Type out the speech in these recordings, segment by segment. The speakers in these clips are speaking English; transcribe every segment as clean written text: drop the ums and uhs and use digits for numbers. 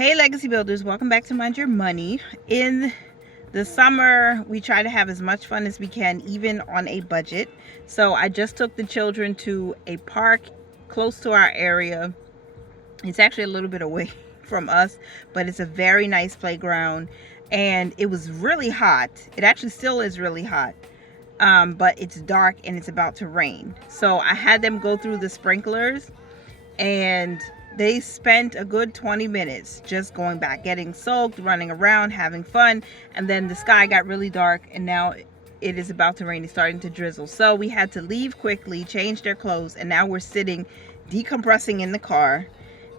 Hey Legacy Builders, welcome back to Mind Your Money. In the summer, we try to have as much fun as we can, even on a budget. So I just took the children to a park close to our area. It's actually a little bit away from us, but it's a very nice playground. And it was really hot. It actually still is really hot. But it's dark and it's about to rain. So I had them go through the sprinklers, and they spent a good 20 minutes just going back, getting soaked, running around, having fun. And then the sky got really dark, and now it is about to rain. It's starting to drizzle. So we had to leave quickly, change their clothes, and now we're sitting decompressing in the car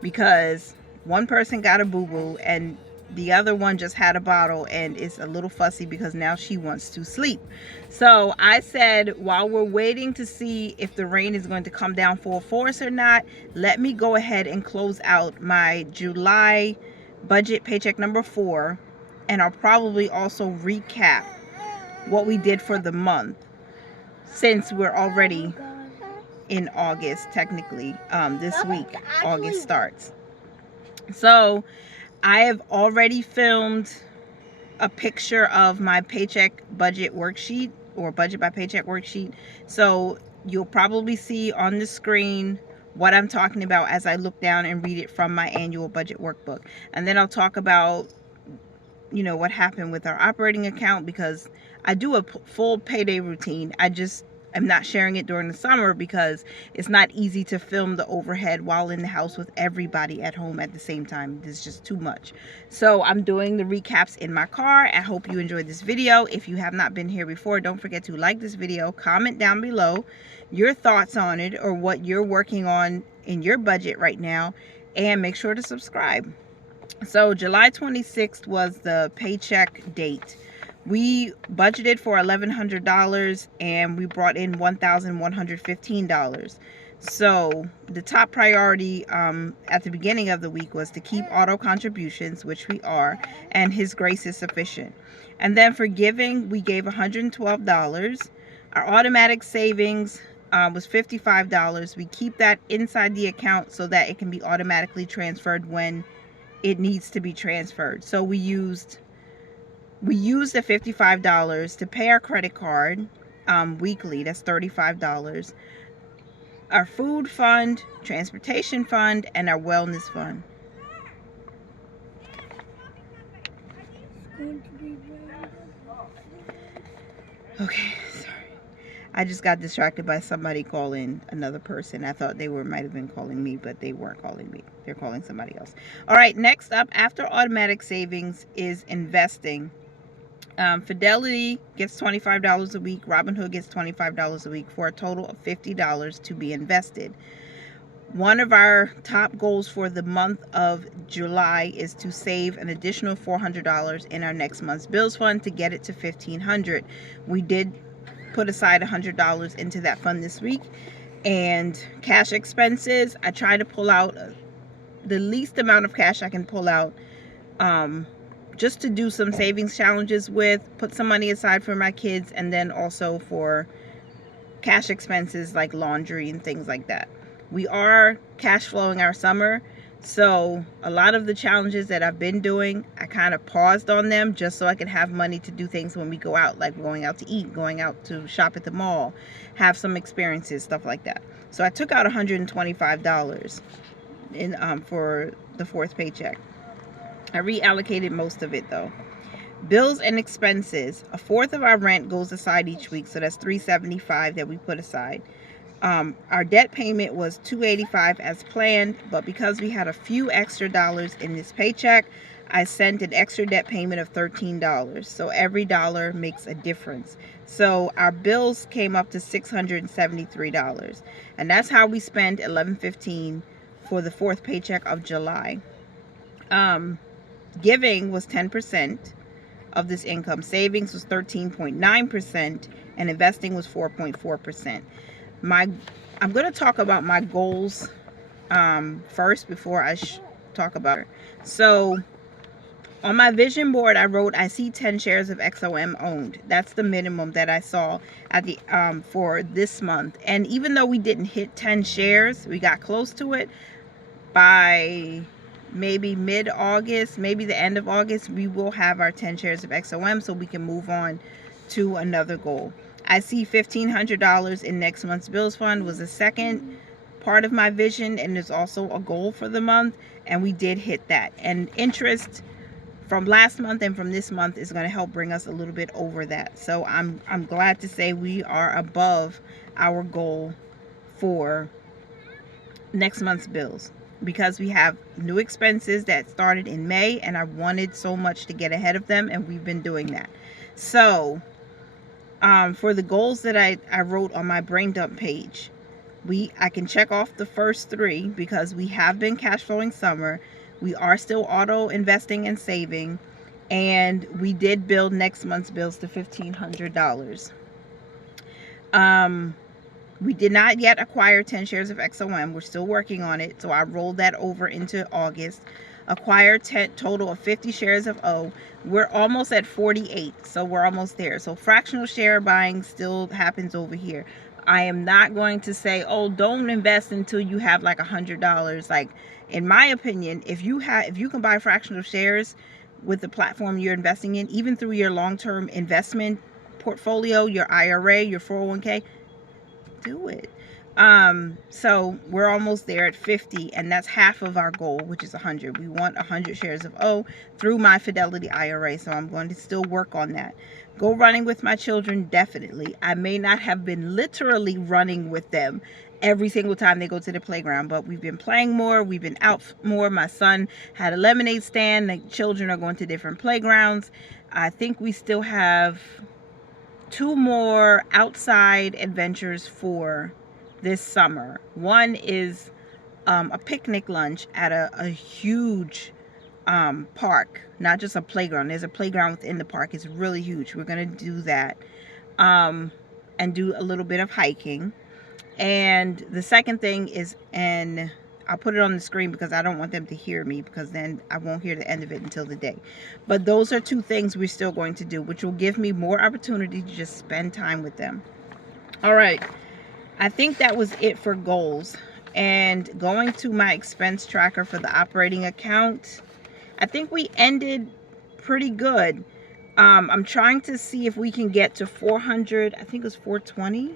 because one person got a boo-boo and the other one just had a bottle and is a little fussy because now she wants to sleep. So I said, while we're waiting to see if the rain is going to come down full force or not, let me go ahead and close out my July budget paycheck number 4, and I'll probably also recap what we did for the month, since we're already in August technically. This week August starts. So I have already filmed a picture of my paycheck budget worksheet, or budget by paycheck worksheet. So you'll probably see on the screen what I'm talking about as I look down and read it from my annual budget workbook. And then I'll talk about, what happened with our operating account, because I do a full payday routine. I'm not sharing it during the summer because it's not easy to film the overhead while in the house with everybody at home at the same time. It's just too much. So I'm doing the recaps in my car. I hope you enjoyed this video. If you have not been here before, don't forget to like this video, comment down below your thoughts on it or what you're working on in your budget right now, and make sure to subscribe. So July 26th was the paycheck date. We budgeted for $1,100 and we brought in $1,115. So the top priority at the beginning of the week was to keep auto contributions, which we are, and His grace is sufficient. And then for giving, we gave $112. Our automatic savings was $55. We keep that inside the account so that it can be automatically transferred when it needs to be transferred. So we used the $55 to pay our credit card weekly. That's $35. Our food fund, transportation fund, and our wellness fund. Okay, sorry. I just got distracted by somebody calling another person. I thought they might have been calling me, but they weren't calling me. They're calling somebody else. All right, next up, after automatic savings, is investing. Fidelity gets $25 a week. Robinhood gets $25 a week, for a total of $50 to be invested. One of our top goals for the month of July is to save an additional $400 in our next month's bills fund to get it to $1,500. We did put aside $100 into that fund this week. And cash expenses, I try to pull out the least amount of cash I can pull out, just to do some savings challenges with, put some money aside for my kids, and then also for cash expenses like laundry and things like that. We are cash flowing our summer, so a lot of the challenges that I've been doing, I kind of paused on them just so I could have money to do things when we go out, like going out to eat, going out to shop at the mall, have some experiences, stuff like that. So I took out $125 for the 4th paycheck. I reallocated most of it though. Bills and expenses. 1/4 of our rent goes aside each week, so that's $375 that we put aside. Our debt payment was $285 as planned, but because we had a few extra dollars in this paycheck, I sent an extra debt payment of $13. So every dollar makes a difference. So our bills came up to $673, and that's how we spent $1,115 for the 4th paycheck of July. Giving was 10% of this income. Savings was 13.9%, and investing was 4.4%. I'm going to talk about my goals first before I talk about it. So on my vision board, I wrote, I see 10 shares of XOM owned. That's the minimum that I saw at the for this month. And even though we didn't hit 10 shares, we got close to it by maybe mid-August, maybe the end of August, we will have our 10 shares of XOM so we can move on to another goal. I see $1,500 in next month's bills fund was the second part of my vision, and it's also a goal for the month, and we did hit that. And interest from last month and from this month is going to help bring us a little bit over that. So I'm glad to say we are above our goal for next month's bills, because we have new expenses that started in May, and I wanted so much to get ahead of them, and we've been doing that. So for the goals that I wrote on my brain dump page, I can check off the first 3 because we have been cash flowing summer. We are still auto investing and saving, and we did build next month's bills to $1,500. We did not yet acquire 10 shares of XOM. We're still working on it, so I rolled that over into August. Acquired total of 50 shares of O. We're almost at 48, so we're almost there. So fractional share buying still happens over here. I am not going to say, oh, don't invest until you have like $100. Like, in my opinion, if you can buy fractional shares with the platform you're investing in, even through your long-term investment portfolio, your IRA, your 401k, do it. So we're almost there at 50, and that's half of our goal, which is 100. We want 100 shares of O through my Fidelity IRA, so I'm going to still work on that. Go running with my children, definitely. I may not have been literally running with them every single time they go to the playground, but we've been playing more, we've been out more. My son had a lemonade stand. The children are going to different playgrounds. I think we still have 2 more outside adventures for this summer. One is a picnic lunch at a huge park, not just a playground. There's a playground within the park. It's really huge. We're going to do that and do a little bit of hiking. And the second thing is, and I'll put it on the screen because I don't want them to hear me, because then I won't hear the end of it until the day. But those are 2 things we're still going to do, which will give me more opportunity to just spend time with them. All right. I think that was it for goals. And going to my expense tracker for the operating account, I think we ended pretty good. I'm trying to see if we can get to 400. I think it was 420.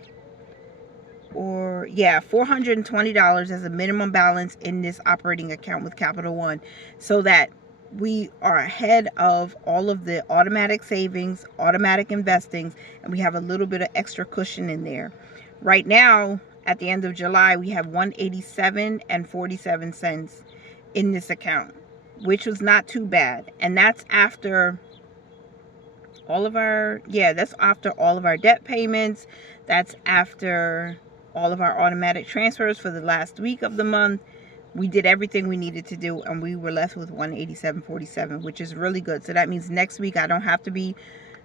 Or yeah, $420 as a minimum balance in this operating account with Capital One, so that we are ahead of all of the automatic savings, automatic investings, and we have a little bit of extra cushion in there. Right now, at the end of July, we have $187.47 in this account, which was not too bad. And that's after all of our, that's after all of our debt payments. That's after all of our automatic transfers for the last week of the month. We did everything we needed to do, and we were left with $187.47, which is really good. So that means next week I don't have to be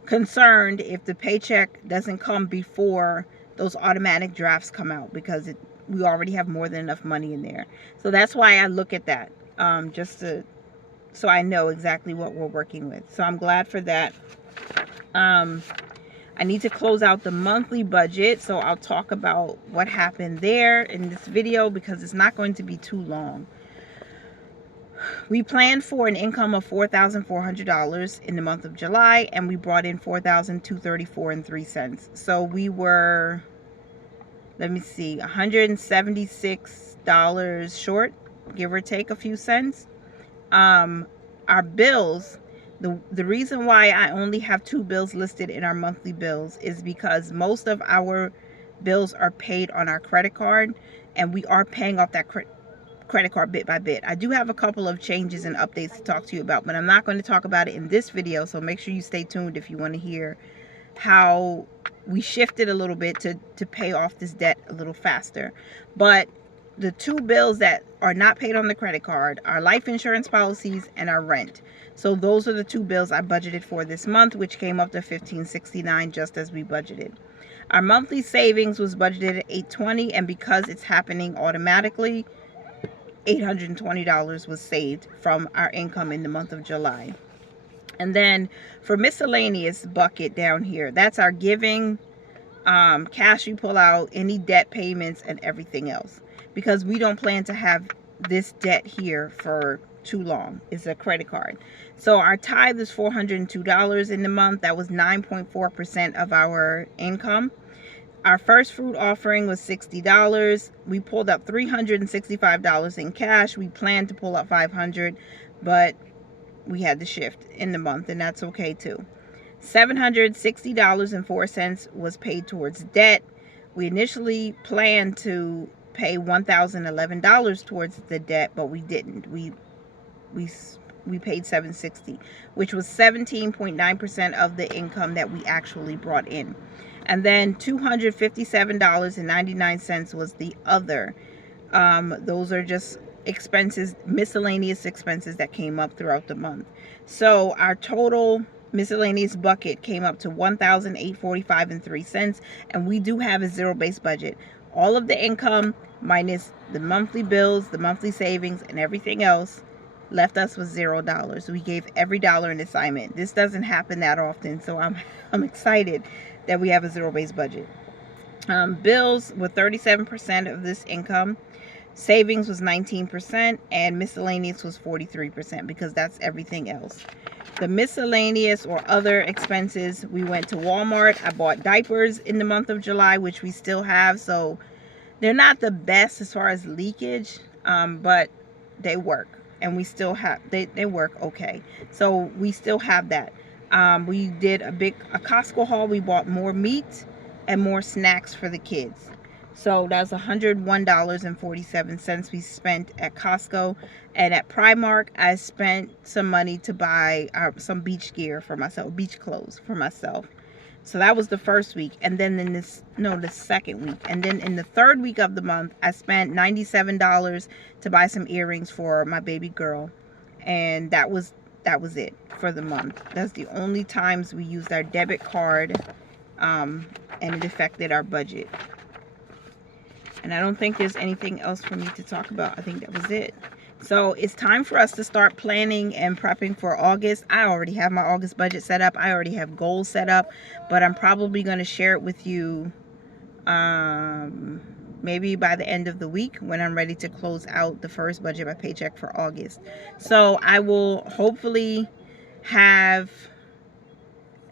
concerned if the paycheck doesn't come before those automatic drafts come out, because we already have more than enough money in there. So that's why I look at that, so I know exactly what we're working with. So I'm glad for that. I need to close out the monthly budget, so I'll talk about what happened there in this video because it's not going to be too long. We planned for an income of $4,400 in the month of July, and we brought in $4,234.03. So we were, let me see, $176 short, give or take a few cents. Our bills, the reason why I only have 2 bills listed in our monthly bills is because most of our bills are paid on our credit card, and we are paying off that credit card bit by bit. I do have a couple of changes and updates to talk to you about, but I'm not going to talk about it in this video, so make sure you stay tuned if you want to hear how we shifted a little bit to pay off this debt a little faster. But the 2 bills that are not paid on the credit card are life insurance policies and our rent. So those are the 2 bills I budgeted for this month, which came up to $1,569, just as we budgeted. Our monthly savings was budgeted at $820, and because it's happening automatically, $820 was saved from our income in the month of July. And then for miscellaneous bucket down here, that's our giving, cash we pull out, any debt payments, and everything else, because we don't plan to have this debt here for too long. It's a credit card. So our tithe is $402 in the month. That was 9.4% of our income. Our first fruit offering was $60. We pulled up $365 in cash. We planned to pull up $500, but we had the shift in the month, and that's okay too. $760.04 was paid towards debt. We initially planned to pay $1,011 towards the debt, but we didn't. We paid $760, which was 17.9% of the income that we actually brought in. And then $257.99 was the other. Those are just expenses, miscellaneous expenses that came up throughout the month. So our total miscellaneous bucket came up to $1,845.03, and we do have a zero-based budget. All of the income minus the monthly bills, the monthly savings, and everything else left us with $0. We gave every dollar an assignment. This doesn't happen that often, so I'm excited that we have a zero-based budget. Bills were 37% of this income. Savings was 19%, and miscellaneous was 43%, because that's everything else. The miscellaneous or other expenses, we went to Walmart. I bought diapers in the month of July, which we still have. So they're not the best as far as leakage, but they work. And we still have, they work okay. So we still have that. We did a Costco haul. We bought more meat and more snacks for the kids. So that's $101.47 we spent at Costco. And at Primark, I spent some money to buy some beach gear for myself, beach clothes for myself. So that was the first week. And then the second week. And then in the third week of the month, I spent $97 to buy some earrings for my baby girl. And that was it for the month. That's the only times we used our debit card, and it affected our budget. And I don't think there's anything else for me to talk about. I think that was it. So it's time for us to start planning and prepping for August. I already have my August budget set up. I already have goals set up, but I'm probably going to share it with you maybe by the end of the week when I'm ready to close out the first budget by paycheck for August. So I will hopefully have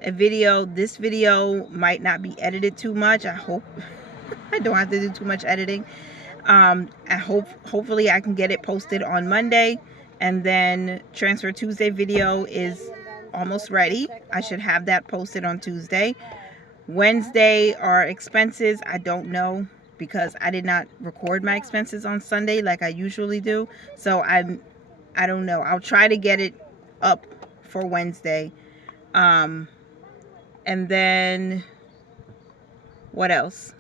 a video. This video might not be edited too much. I hope I don't have to do too much editing. Hopefully I can get it posted on Monday, and then Transfer Tuesday video is almost ready. I should have that posted on Tuesday. Wednesday are expenses. I don't know, because I did not record my expenses on Sunday like I usually do. So I don't know. I'll try to get it up for Wednesday. And then what else?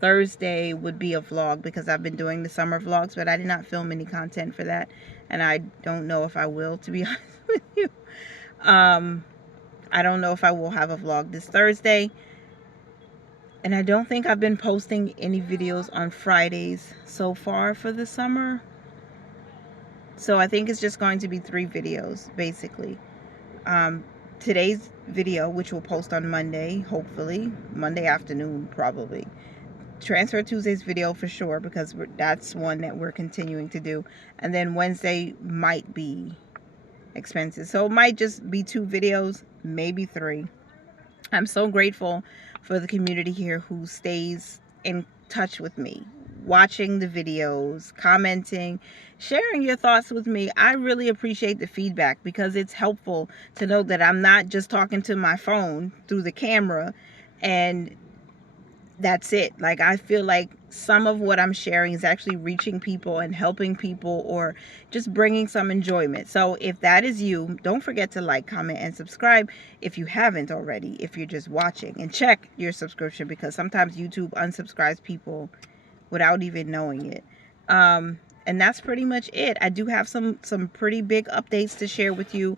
Thursday would be a vlog, because I've been doing the summer vlogs, but I did not film any content for that, and I don't know if I will, to be honest with you. I don't know if I will have a vlog this Thursday, and I don't think I've been posting any videos on Fridays so far for the summer. So I think it's just going to be 3 videos basically. Today's video, which we'll post on Monday, hopefully Monday afternoon probably. Transfer Tuesday's video for sure, because that's one that we're continuing to do. And then Wednesday might be expenses. So it might just be 2 videos, maybe 3. I'm so grateful for the community here who stays in touch with me, watching the videos, commenting, sharing your thoughts with me. I really appreciate the feedback, because it's helpful to know that I'm not just talking to my phone through the camera and that's it. Like, I feel like some of what I'm sharing is actually reaching people and helping people, or just bringing some enjoyment. So if that is you, don't forget to like, comment, and subscribe if you haven't already, if you're just watching. And check your subscription, because sometimes YouTube unsubscribes people without even knowing it. And that's pretty much it. I do have some pretty big updates to share with you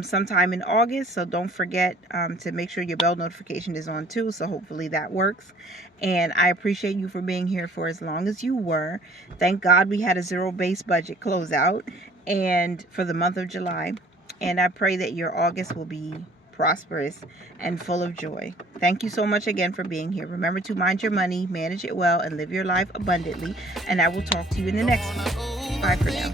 sometime in August, so don't forget to make sure your bell notification is on too, so hopefully that works. And I appreciate you for being here for as long as you were. Thank God we had a zero-based budget closeout and for the month of July, and I pray that your August will be prosperous and full of joy. Thank you so much again for being here. Remember to mind your money, manage it well, and live your life abundantly, and I will talk to you in the next one. Bye for now.